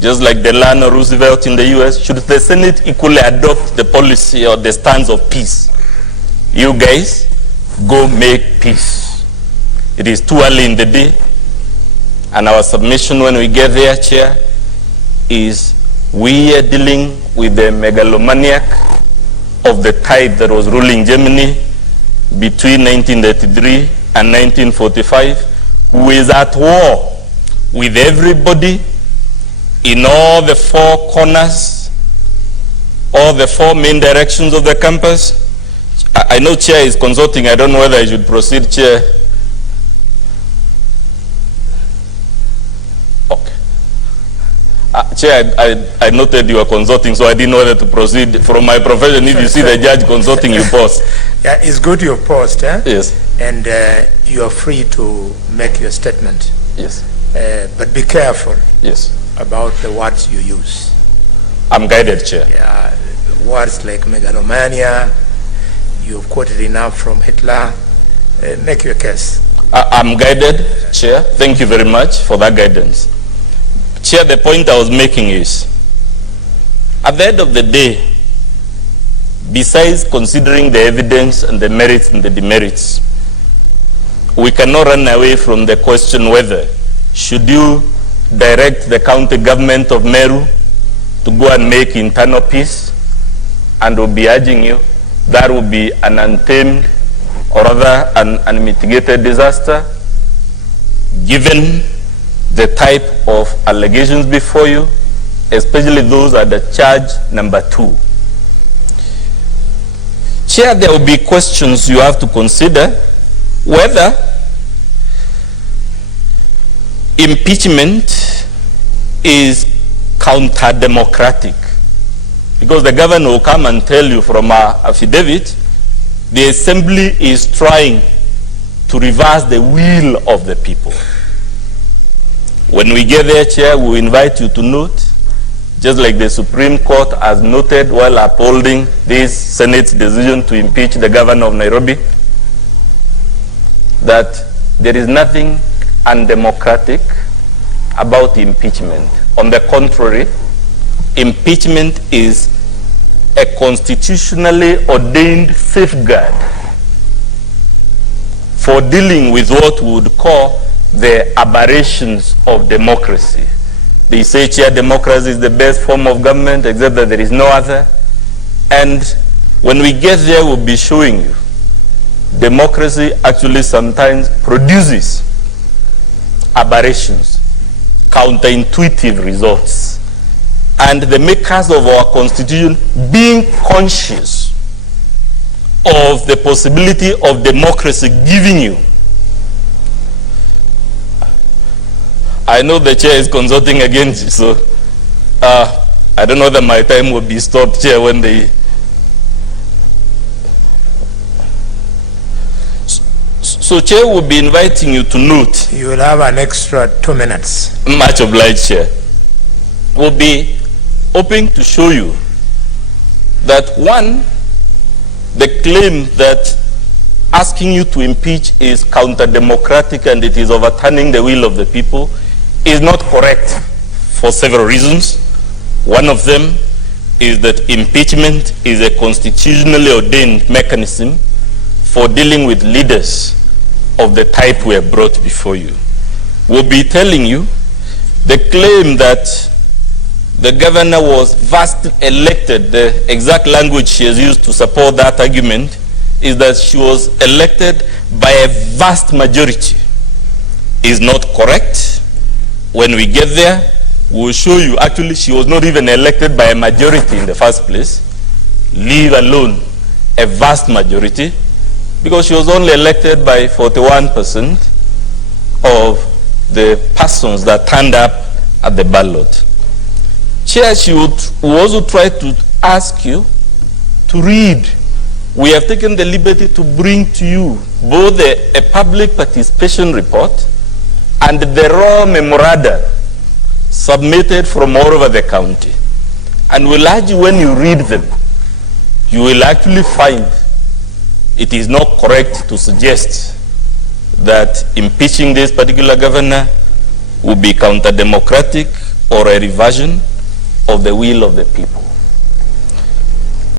just like Delano Roosevelt in the US, should the Senate equally adopt the policy or the stance of peace? You guys, go make peace. It is too early in the day, and our submission when we get there, Chair, is we are dealing with the megalomaniac of the type that was ruling Germany between 1933 and 1945, who is at war with everybody in all the four corners, all the four main directions of the campus. I know Chair is consulting. I don't know whether I should proceed, Chair. Okay. Chair, I noted you were consulting, so I didn't know whether to proceed. From my profession, if you see the judge consulting, you pause. Yeah, it's good you paused, eh? Yes. And you are free to make your statement. Yes. But be careful. Yes. About the words you use. I'm guided, Chair. Yeah, words like megalomania, you've quoted enough from Hitler. Make your case. I'm guided, Chair. Thank you very much for that guidance. Chair, the point I was making is, at the end of the day, besides considering the evidence and the merits and the demerits, we cannot run away from the question whether should you direct the county government of Meru to go and make internal peace, and we'll be urging you that will be an untamed or rather an unmitigated disaster, given the type of allegations before you, especially those at the charge number 2. Chair, there will be questions you have to consider whether impeachment is counter-democratic, because the governor will come and tell you from our affidavit the assembly is trying to reverse the will of the people. When we get there, Chair, we invite you to note, just like the Supreme Court has noted while upholding this Senate's decision to impeach the governor of Nairobi, that there is nothing undemocratic about impeachment. On the contrary, impeachment is a constitutionally ordained safeguard for dealing with what we would call the aberrations of democracy. They say, Chair, democracy is the best form of government, except that there is no other. And when we get there, we'll be showing you democracy actually sometimes produces aberrations, counterintuitive results. And the makers of our constitution, being conscious of the possibility of democracy giving you, I know the Chair is consulting against you, so I don't know that my time will be stopped, Chair, when they... So, Chair, will be inviting you to note. You will have an extra 2 minutes. Much obliged, Chair. We'll be hoping to show you that, one, the claim that asking you to impeach is counter-democratic and it is overturning the will of the people is not correct for several reasons. One of them is that impeachment is a constitutionally ordained mechanism for dealing with leaders of the type we have brought before you. We'll be telling you the claim that the governor was vastly elected, the exact language she has used to support that argument is that she was elected by a vast majority, is not correct. When we get there, we'll show you actually she was not even elected by a majority in the first place, leave alone a vast majority, because she was only elected by 41% of the persons that turned up at the ballot. Chair, she would also try to ask you to read. We have taken the liberty to bring to you both a public participation report and the raw memoranda submitted from all over the county. And we'll urge you, when you read them, you will actually find it is not correct to suggest that impeaching this particular governor would be counter-democratic or a reversion of the will of the people.